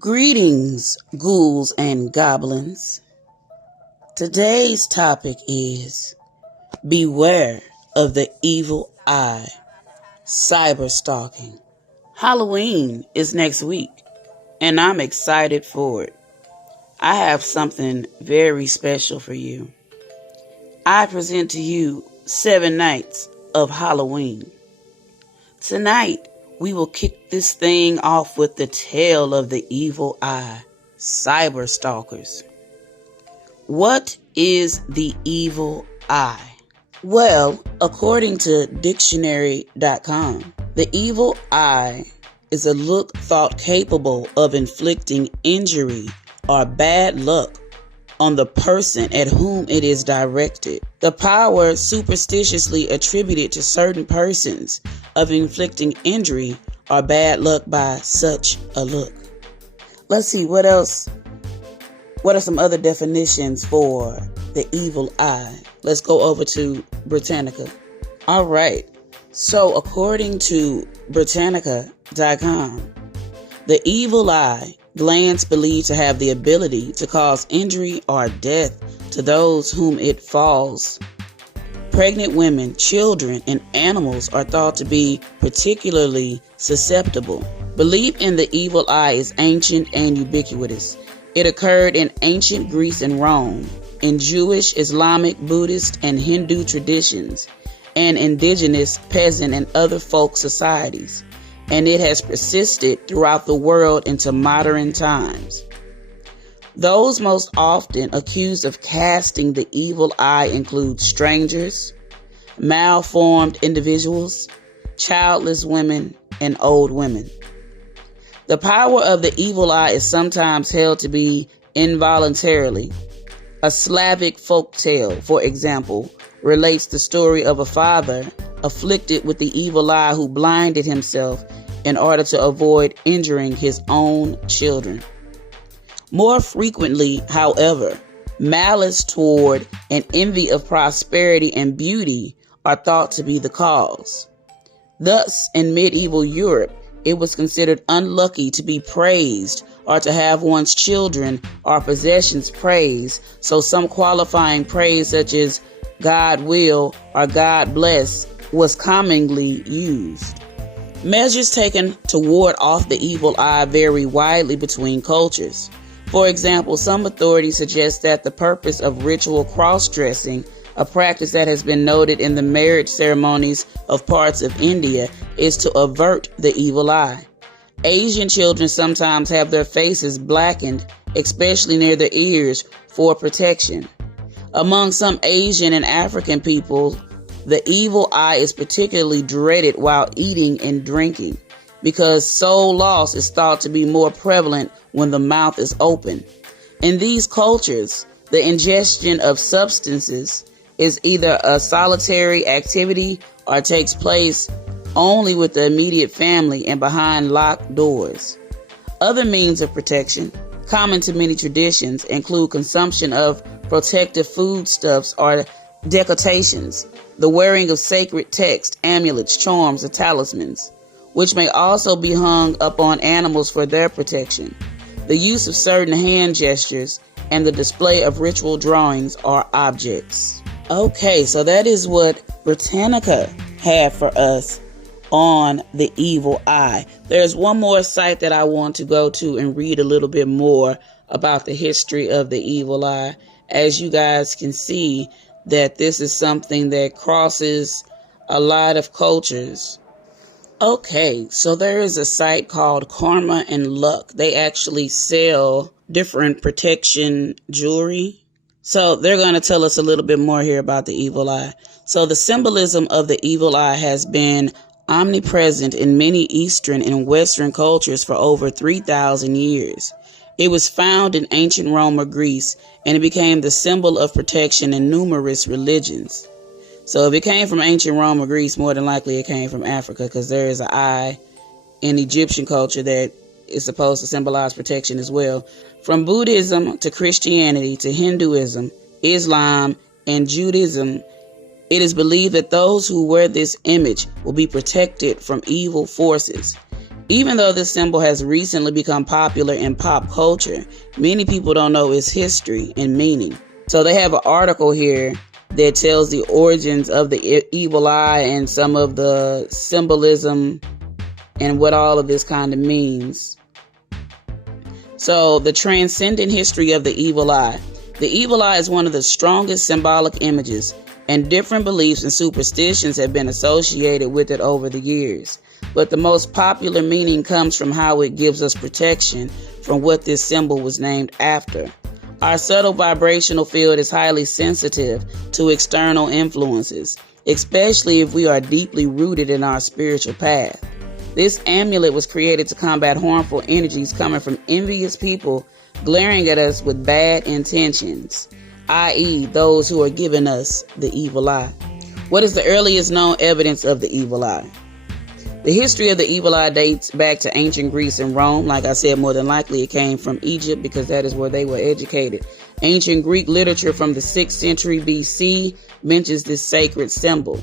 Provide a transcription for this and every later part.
Greetings, ghouls and goblins. Today's topic is beware of the evil eye, cyber stalking. Halloween is next week, and I'm excited for it. I have something very special for you. I present to you 7 nights of Halloween. Tonight, we will kick this thing off with the tale of the evil eye, cyber stalkers. What is the evil eye? Well, according to dictionary.com, the evil eye is a look thought capable of inflicting injury or bad luck on the person at whom it is directed. The power superstitiously attributed to certain persons of inflicting injury or bad luck by such a look. Let's see, what else? What are some other definitions for the evil eye? Let's go over to Britannica. All right. So according to Britannica.com, the evil eye, glands believed to have the ability to cause injury or death to those whom it falls. Pregnant women, children, and animals are thought to be particularly susceptible. Belief in the evil eye is ancient and ubiquitous. It occurred in ancient Greece and Rome, in Jewish, Islamic, Buddhist, and Hindu traditions, and indigenous, peasant, and other folk societies, and it has persisted throughout the world into modern times. Those most often accused of casting the evil eye include strangers, malformed individuals, childless women, and old women. The power of the evil eye is sometimes held to be involuntarily. A Slavic folk tale, for example, relates the story of a father afflicted with the evil eye who blinded himself in order to avoid injuring his own children. More frequently, however, malice toward and envy of prosperity and beauty are thought to be the cause. Thus, in medieval Europe, it was considered unlucky to be praised or to have one's children or possessions praised, so some qualifying praise such as God will or God bless was commonly used. Measures taken to ward off the evil eye vary widely between cultures. For example, some authorities suggest that the purpose of ritual cross-dressing, a practice that has been noted in the marriage ceremonies of parts of India, is to avert the evil eye. Asian children sometimes have their faces blackened, especially near the ears, for protection. Among some Asian and African people, the evil eye is particularly dreaded while eating and drinking, because soul loss is thought to be more prevalent when the mouth is open. In these cultures, the ingestion of substances is either a solitary activity or takes place only with the immediate family and behind locked doors. Other means of protection, common to many traditions, include consumption of protective foodstuffs or decorations, the wearing of sacred text, amulets, charms, or talismans, which may also be hung up on animals for their protection, the use of certain hand gestures, and the display of ritual drawings or objects. Okay, so that is what Britannica had for us on the evil eye. There's one more site that I want to go to and read a little bit more about the history of the evil eye. As you guys can see, that this is something that crosses a lot of cultures. Okay, so there is a site called Karma and Luck. They actually sell different protection jewelry. So they're going to tell us a little bit more here about the evil eye. So the symbolism of the evil eye has been omnipresent in many Eastern and Western cultures for over 3,000 years. It was found in ancient Rome or Greece, and it became the symbol of protection in numerous religions. So if it came from ancient Rome or Greece, more than likely it came from Africa, because there is an eye in Egyptian culture that is supposed to symbolize protection as well. From Buddhism to Christianity to Hinduism, Islam, and Judaism, it is believed that those who wear this image will be protected from evil forces. Even though this symbol has recently become popular in pop culture, many people don't know its history and meaning. So they have an article here that tells the origins of the evil eye and some of the symbolism and what all of this kind of means. So the transcendent history of the evil eye. The evil eye is one of the strongest symbolic images, and different beliefs and superstitions have been associated with it over the years. But the most popular meaning comes from how it gives us protection from what this symbol was named after. Our subtle vibrational field is highly sensitive to external influences, especially if we are deeply rooted in our spiritual path. This amulet was created to combat harmful energies coming from envious people glaring at us with bad intentions, i.e., those who are giving us the evil eye. What is the earliest known evidence of the evil eye? The history of the evil eye dates back to ancient Greece and Rome. Like I said, more than likely it came from Egypt because that is where they were educated. Ancient Greek literature from the 6th century BC mentions this sacred symbol.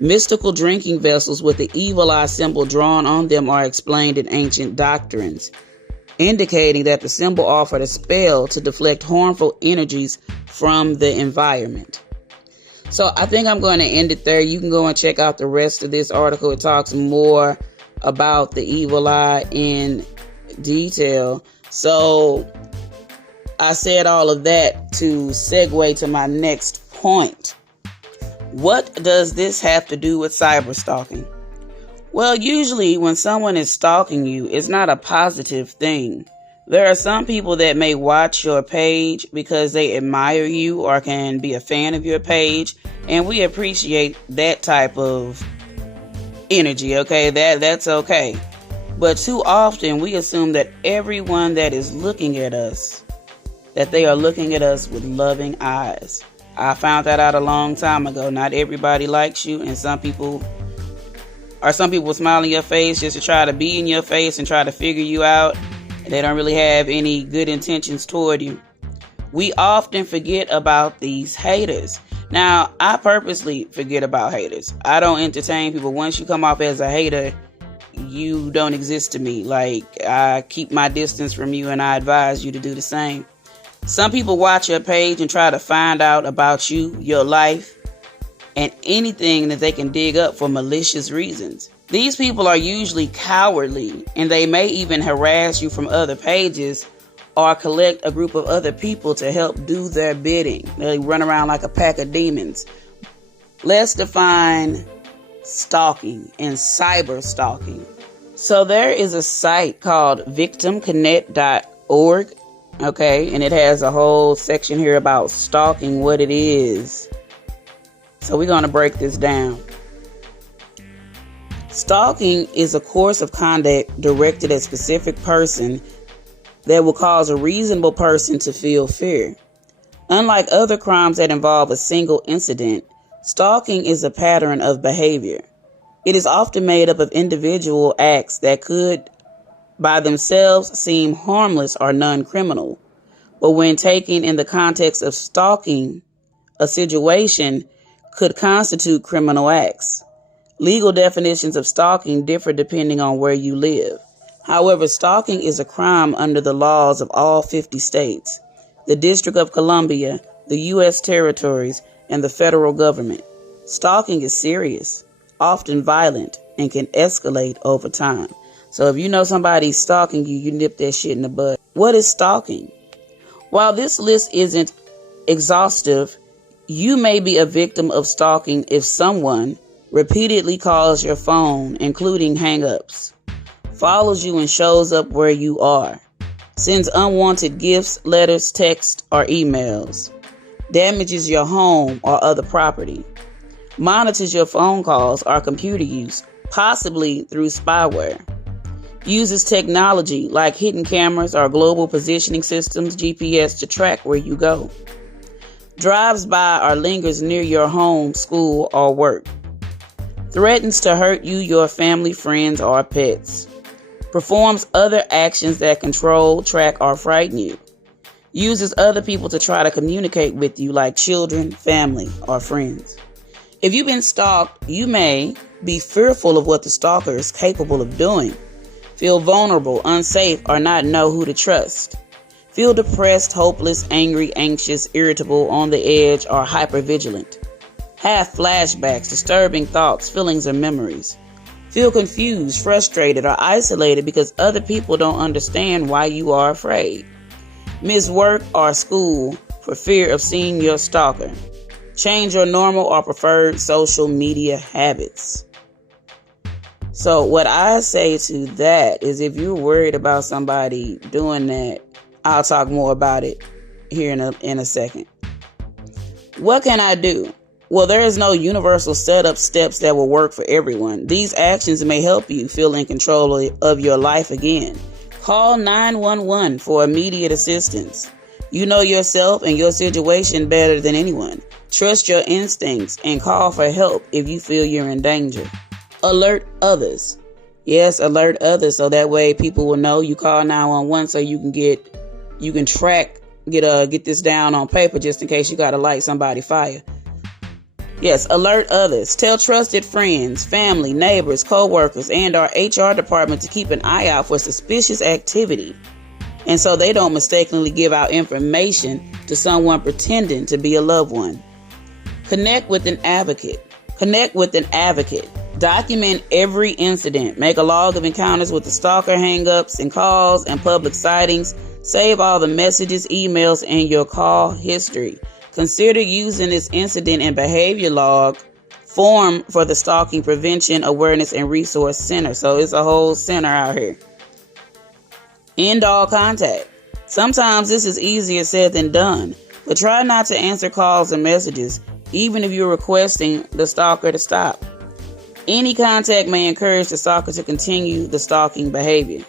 Mystical drinking vessels with the evil eye symbol drawn on them are explained in ancient doctrines, indicating that the symbol offered a spell to deflect harmful energies from the environment. So I think I'm going to end it there. You can go and check out the rest of this article. It talks more about the evil eye in detail. So I said all of that to segue to my next point. What does this have to do with cyber stalking? Well, usually when someone is stalking you, it's not a positive thing. There are some people that may watch your page because they admire you or can be a fan of your page, and we appreciate that type of energy, okay? That's okay. But too often we assume that everyone that is looking at us, that they are looking at us with loving eyes. I found that out a long time ago. Not everybody likes you, and some people smile in your face just to try to be in your face and try to figure you out. They don't really have any good intentions toward you. We often forget about these haters. Now, I purposely forget about haters. I don't entertain people. Once you come off as a hater, you don't exist to me. Like, I keep my distance from you, and I advise you to do the same. Some people watch your page and try to find out about you, your life, and anything that they can dig up for malicious reasons. These people are usually cowardly, and they may even harass you from other pages or collect a group of other people to help do their bidding. They run around like a pack of demons. Let's define stalking and cyber stalking. So there is a site called victimconnect.org, okay, and it has a whole section here about stalking, what it is. So we're going to break this down. Stalking is a course of conduct directed at a specific person that will cause a reasonable person to feel fear. Unlike other crimes that involve a single incident, stalking is a pattern of behavior. It is often made up of individual acts that could, by themselves, seem harmless or non-criminal. But when taken in the context of stalking, a situation could constitute criminal acts. Legal definitions of stalking differ depending on where you live. However, stalking is a crime under the laws of all 50 states, the District of Columbia, the U.S. territories, and the federal government. Stalking is serious, often violent, and can escalate over time. So if you know somebody's stalking you, you nip that shit in the bud. What is stalking? While this list isn't exhaustive, you may be a victim of stalking if someone repeatedly calls your phone, including hang-ups, follows you and shows up where you are, sends unwanted gifts, letters, texts, or emails, damages your home or other property, monitors your phone calls or computer use, possibly through spyware, uses technology like hidden cameras or global positioning systems, GPS, to track where you go, drives by or lingers near your home, school, or work, threatens to hurt you, your family, friends, or pets, performs other actions that control, track, or frighten you, uses other people to try to communicate with you like children, family, or friends. If you've been stalked, you may be fearful of what the stalker is capable of doing. Feel vulnerable, unsafe, or not know who to trust. Feel depressed, hopeless, angry, anxious, irritable, on the edge, or hypervigilant. Have flashbacks, disturbing thoughts, feelings, or memories. Feel confused, frustrated, or isolated because other people don't understand why you are afraid. Miss work or school for fear of seeing your stalker. Change your normal or preferred social media habits. So what I say to that is, if you're worried about somebody doing that, I'll talk more about it here in a second. What can I do? Well, there is no universal setup steps that will work for everyone. These actions may help you feel in control of your life again. Call 911 for immediate assistance. You know yourself and your situation better than anyone. Trust your instincts and call for help if you feel you're in danger. Alert others. Yes, alert others so that way people will know. You call 911 so you can get this down on paper just in case you got to light somebody fire. Yes, alert others. Tell trusted friends, family, neighbors, co-workers, and our HR department to keep an eye out for suspicious activity, and so they don't mistakenly give out information to someone pretending to be a loved one. Connect with an advocate. Document every incident. Make a log of encounters with the stalker, hang-ups and calls and public sightings. Save all the messages, emails, and your call history. Consider using this incident and behavior log form for the Stalking Prevention Awareness and Resource Center. So it's a whole center out here. End all contact. Sometimes this is easier said than done, but try not to answer calls and messages, even if you're requesting the stalker to stop. Any contact may encourage the stalker to continue the stalking behavior.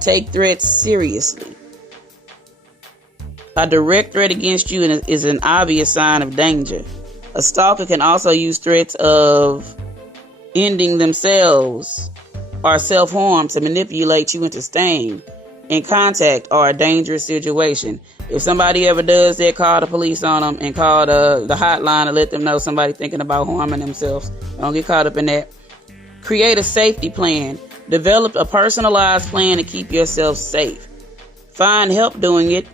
Take threats seriously. A direct threat against you is an obvious sign of danger. A stalker can also use threats of ending themselves or self-harm to manipulate you into staying in contact or a dangerous situation. If somebody ever does that, call the police on them and call the hotline to let them know somebody thinking about harming themselves. Don't get caught up in that. Create a safety plan. Develop a personalized plan to keep yourself safe. Find help doing it.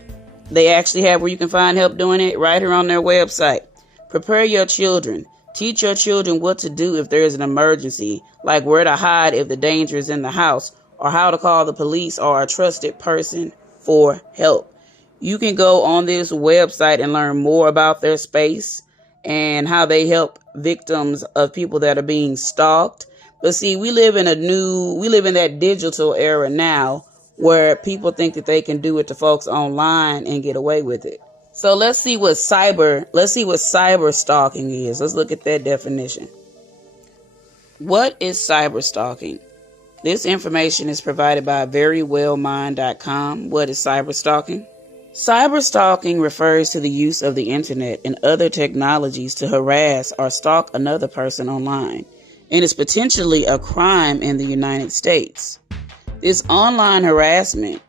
They actually have where you can find help doing it right here on their website. Prepare your children. Teach your children what to do if there is an emergency, like where to hide if the danger is in the house, or how to call the police or a trusted person for help. You can go on this website and learn more about their space and how they help victims of people that are being stalked. But see, we live in that digital era now, where people think that they can do it to folks online and get away with it. So let's see what cyber stalking is. Let's look at that definition. What is cyber stalking? This information is provided by verywellmind.com. What is cyber stalking? Cyber stalking refers to the use of the internet and other technologies to harass or stalk another person online, and is potentially a crime in the United States. This online harassment,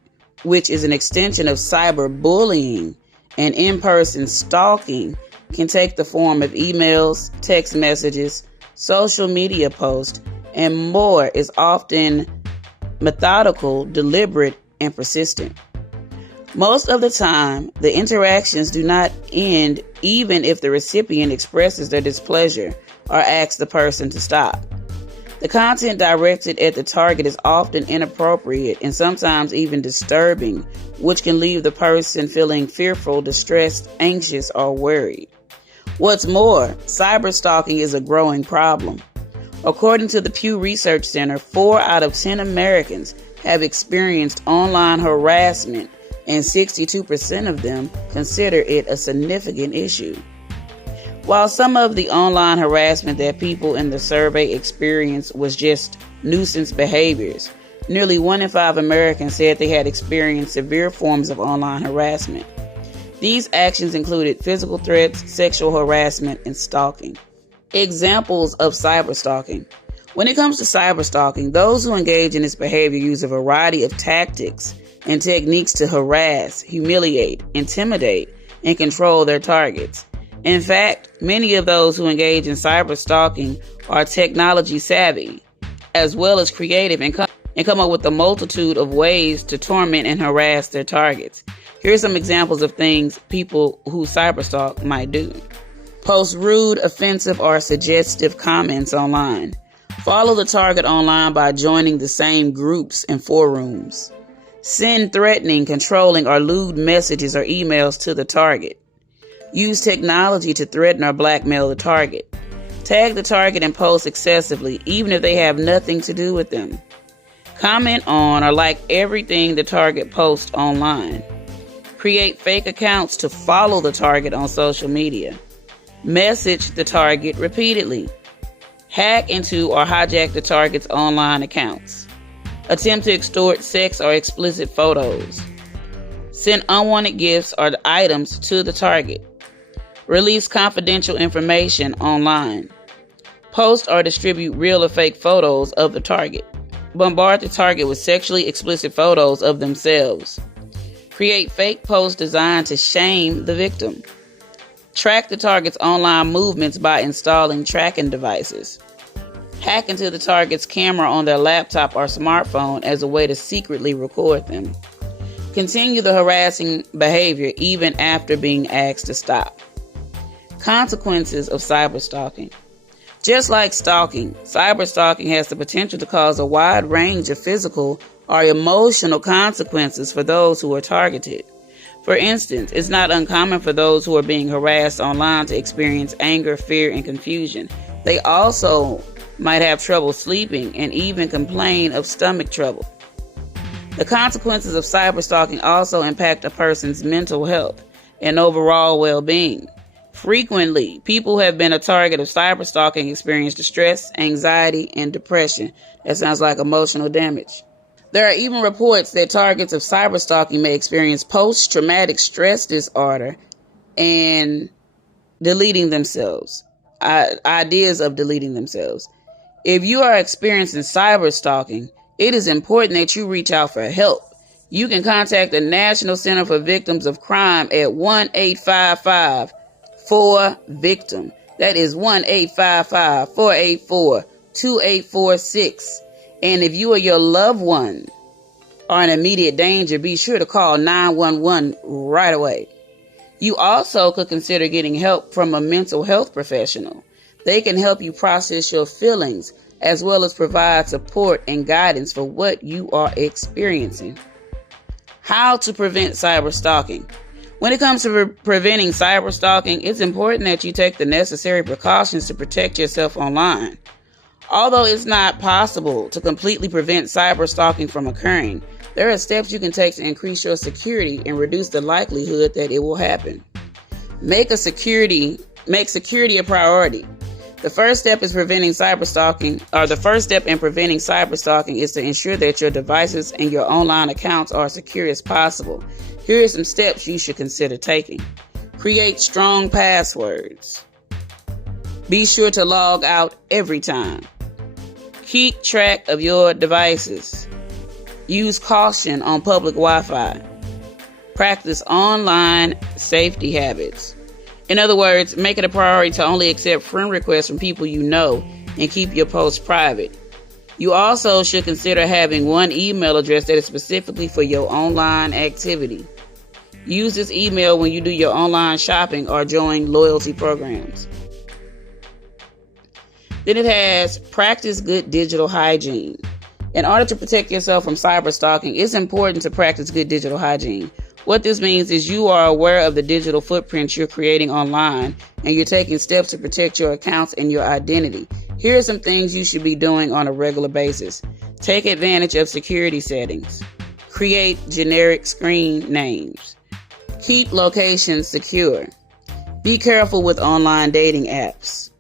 which is an extension of cyberbullying and in-person stalking, can take the form of emails, text messages, social media posts, and more. Is often methodical, deliberate, and persistent. Most of the time, the interactions do not end even if the recipient expresses their displeasure or asks the person to stop. The content directed at the target is often inappropriate and sometimes even disturbing, which can leave the person feeling fearful, distressed, anxious, or worried. What's more, cyber stalking is a growing problem. According to the Pew Research Center, 4 out of 10 Americans have experienced online harassment, and 62% of them consider it a significant issue. While some of the online harassment that people in the survey experienced was just nuisance behaviors, nearly 1 in 5 Americans said they had experienced severe forms of online harassment. These actions included physical threats, sexual harassment, and stalking. Examples of cyber stalking. When it comes to cyber stalking, those who engage in this behavior use a variety of tactics and techniques to harass, humiliate, intimidate, and control their targets. In fact, many of those who engage in cyber stalking are technology savvy, as well as creative and come up with a multitude of ways to torment and harass their targets. Here are some examples of things people who cyberstalk might do. Post rude, offensive, or suggestive comments online. Follow the target online by joining the same groups and forums. Send threatening, controlling, or lewd messages or emails to the target. Use technology to threaten or blackmail the target. Tag the target and post excessively, even if they have nothing to do with them. Comment on or like everything the target posts online. Create fake accounts to follow the target on social media. Message the target repeatedly. Hack into or hijack the target's online accounts. Attempt to extort sex or explicit photos. Send unwanted gifts or items to the target. Release confidential information online. Post or distribute real or fake photos of the target. Bombard the target with sexually explicit photos of themselves. Create fake posts designed to shame the victim. Track the target's online movements by installing tracking devices. Hack into the target's camera on their laptop or smartphone as a way to secretly record them. Continue the harassing behavior even after being asked to stop. Consequences of cyberstalking. Just like stalking, cyberstalking has the potential to cause a wide range of physical or emotional consequences for those who are targeted. For instance, it's not uncommon for those who are being harassed online to experience anger, fear, and confusion. They also might have trouble sleeping and even complain of stomach trouble. The consequences of cyberstalking also impact a person's mental health and overall well-being. Frequently, people who have been a target of cyberstalking experience distress, anxiety, and depression. That sounds like emotional damage. There are even reports that targets of cyberstalking may experience post-traumatic stress disorder and deleting themselves. Ideas of deleting themselves. If you are experiencing cyberstalking, it is important that you reach out for help. You can contact the National Center for Victims of Crime at 1-855-4-VICTIM. That is 1-855-484-2846. And if you or your loved one are in immediate danger, be sure to call 911 right away. You also could consider getting help from a mental health professional. They can help you process your feelings as well as provide support and guidance for what you are experiencing. How to prevent cyberstalking. When it comes to preventing cyberstalking, it's important that you take the necessary precautions to protect yourself online. Although it's not possible to completely prevent cyberstalking from occurring, there are steps you can take to increase your security and reduce the likelihood that it will happen. Make security a priority. The first step in preventing cyberstalking is to ensure that your devices and your online accounts are as secure as possible. Here are some steps you should consider taking. Create strong passwords. Be sure to log out every time. Keep track of your devices. Use caution on public Wi-Fi. Practice online safety habits. In other words, make it a priority to only accept friend requests from people you know and keep your posts private. You also should consider having one email address that is specifically for your online activity. Use this email when you do your online shopping or join loyalty programs. Then it has practice good digital hygiene. In order to protect yourself from cyberstalking, it's important to practice good digital hygiene. What this means is you are aware of the digital footprints you're creating online, and you're taking steps to protect your accounts and your identity. Here are some things you should be doing on a regular basis. Take advantage of security settings. Create generic screen names. Keep locations secure. Be careful with online dating apps.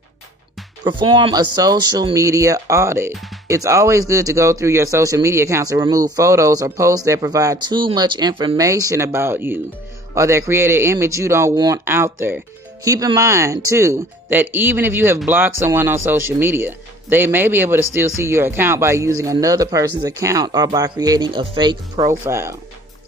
Perform a social media audit. It's always good to go through your social media accounts and remove photos or posts that provide too much information about you or that create an image you don't want out there. Keep in mind, too, that even if you have blocked someone on social media, they may be able to still see your account by using another person's account or by creating a fake profile.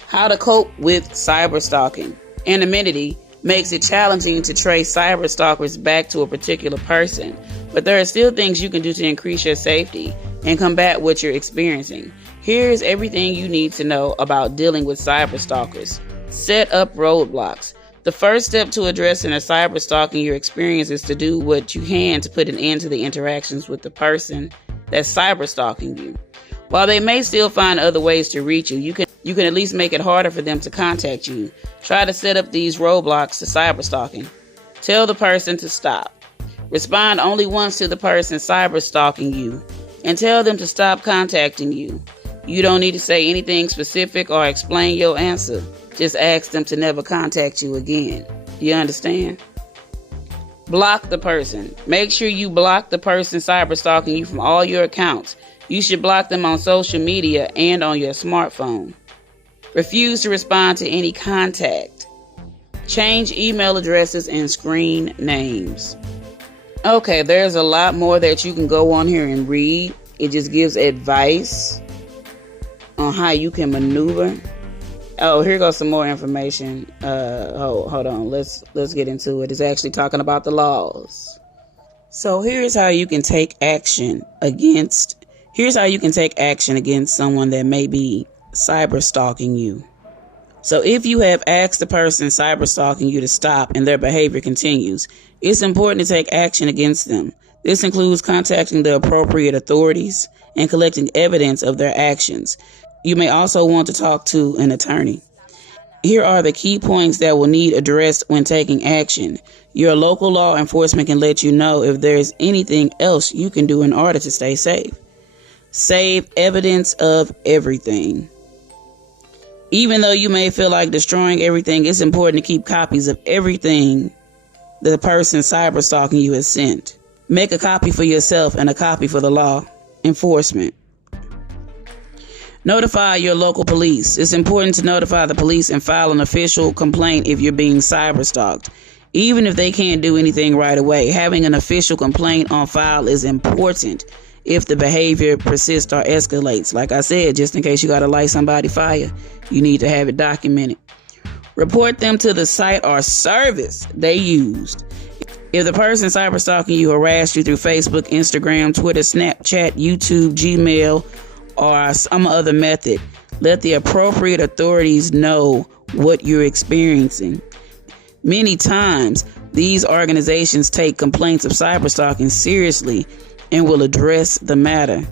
How to cope with cyberstalking. Anonymity makes it challenging to trace cyberstalkers back to a particular person, but there are still things you can do to increase your safety and combat what you're experiencing. Here's everything you need to know about dealing with cyberstalkers. Set up roadblocks. The first step to addressing a cyberstalking your experience is to do what you can to put an end to the interactions with the person that's cyberstalking you. While they may still find other ways to reach you, you can at least make it harder for them to contact you. Try to set up these roadblocks to cyberstalking. Tell the person to stop. Respond only once to the person cyberstalking you, and tell them to stop contacting you. You don't need to say anything specific or explain your answer. Just ask them to never contact you again. You understand? Block the person. Make sure you block the person cyberstalking you from all your accounts. You should block them on social media and on your smartphone. Refuse to respond to any contact. Change email addresses and screen names. Okay, there's a lot more that you can go on here and read. It just gives advice on how you can maneuver. Oh, here goes some more information. Hold on. Let's get into it. It's actually talking about the laws. So here's how you can take action against someone that may be cyber stalking you. So if you have asked the person cyber stalking you to stop and their behavior continues, it's important to take action against them. This includes contacting the appropriate authorities and collecting evidence of their actions. You may also want to talk to an attorney. Here are the key points that will need addressed when taking action. Your local law enforcement can let you know if there is anything else you can do in order to stay safe. Save evidence of everything. Even though you may feel like destroying everything, it's important to keep copies of everything the person cyber stalking you has sent. Make a copy for yourself and a copy for the law enforcement. Notify your local police. It's important to notify the police and file an official complaint if you're being cyber stalked. Even if they can't do anything right away, having an official complaint on file is important if the behavior persists or escalates. Like I said, just in case you got to light somebody fire, you need to have it documented. Report them to the site or service they used. If the person cyber stalking you harassed you through Facebook, Instagram, Twitter, Snapchat, YouTube, Gmail, or some other method, let the appropriate authorities know what you're experiencing. Many times, these organizations take complaints of cyberstalking seriously and will address the matter.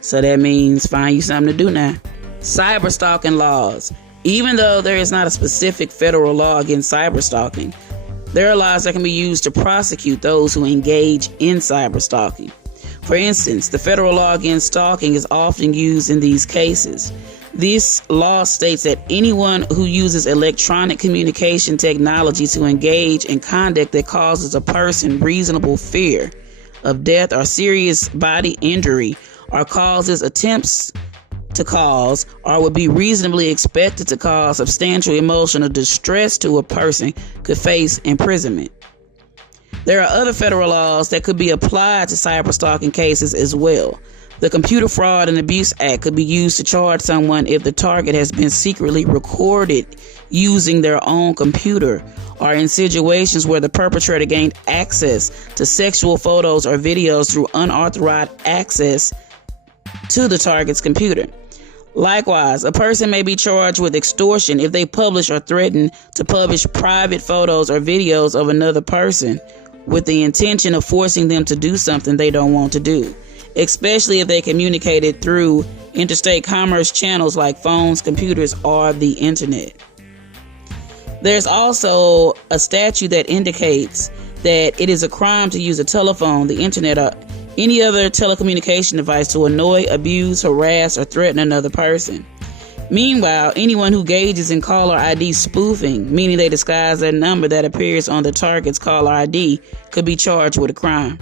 So that means find you something to do now. Cyberstalking laws. Even though there is not a specific federal law against cyberstalking, there are laws that can be used to prosecute those who engage in cyberstalking. For instance, the federal law against stalking is often used in these cases. This law states that anyone who uses electronic communication technology to engage in conduct that causes a person reasonable fear of death or serious bodily injury, or causes attempts to cause, or would be reasonably expected to cause substantial emotional distress to a person, could face imprisonment. There are other federal laws that could be applied to cyberstalking cases as well. The Computer Fraud and Abuse Act could be used to charge someone if the target has been secretly recorded using their own computer, or in situations where the perpetrator gained access to sexual photos or videos through unauthorized access to the target's computer. Likewise, a person may be charged with extortion if they publish or threaten to publish private photos or videos of another person with the intention of forcing them to do something they don't want to do, especially if they communicated through interstate commerce channels like phones, computers, or the internet. There's also a statute that indicates that it is a crime to use a telephone, the internet, or any other telecommunication device to annoy, abuse, harass, or threaten another person. Meanwhile, anyone who engages in caller ID spoofing, meaning they disguise a number that appears on the target's caller ID, could be charged with a crime.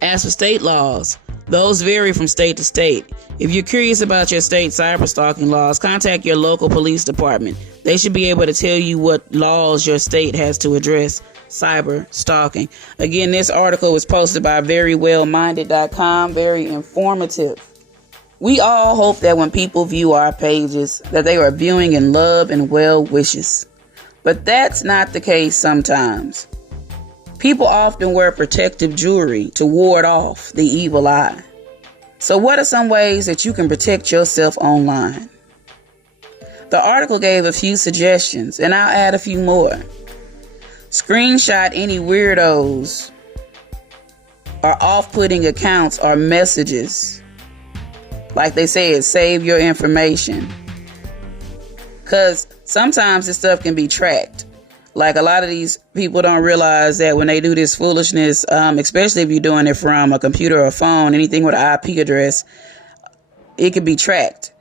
As for state laws, those vary from state to state. If you're curious about your state's cyberstalking laws, contact your local police department. They should be able to tell you what laws your state has to address cyber stalking. Again, this article was posted by verywellminded.com. Very informative. We all hope that when people view our pages, that they are viewing in love and well wishes. But that's not the case sometimes. People often wear protective jewelry to ward off the evil eye. So what are some ways that you can protect yourself online? The article gave a few suggestions, and I'll add a few more. Screenshot any weirdos or off-putting accounts or messages. Like they said, save your information. Because sometimes this stuff can be tracked. Like a lot of these people don't realize that when they do this foolishness, especially if you're doing it from a computer or a phone, anything with an IP address, it can be tracked.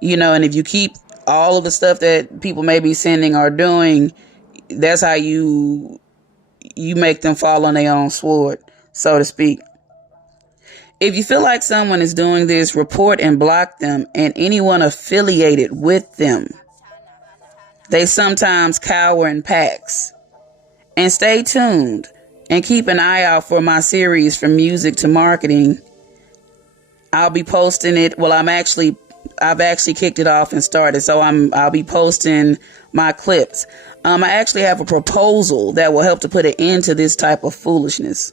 And if you keep all of the stuff that people may be sending or doing, that's how you make them fall on their own sword, so to speak. If you feel like someone is doing this, report and block them and anyone affiliated with them. They sometimes cower in packs. And stay tuned and keep an eye out for my series From Music to Marketing. I'll be posting it. Well, I've actually kicked it off and started, so I'll be posting my clips. I actually have a proposal that will help to put an end to this type of foolishness.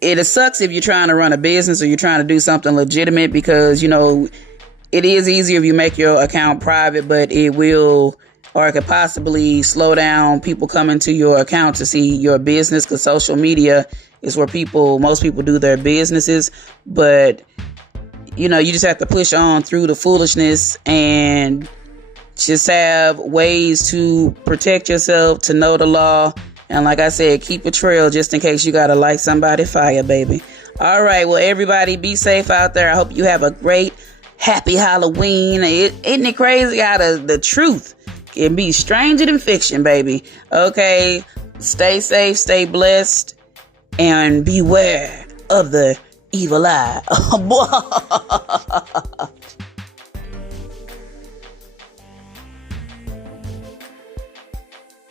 It sucks if you're trying to run a business or you're trying to do something legitimate because, it is easier if you make your account private, but it could possibly slow down people coming to your account to see your business, because social media is where most people do their businesses. But, you just have to push on through the foolishness and just have ways to protect yourself, to know the law. And like I said, keep a trail just in case you got to light somebody fire, baby. All right. Well, everybody be safe out there. I hope you have a great, happy Halloween. Isn't it crazy how the truth can be stranger than fiction, baby? Okay. Stay safe, stay blessed, and beware of the evil eye.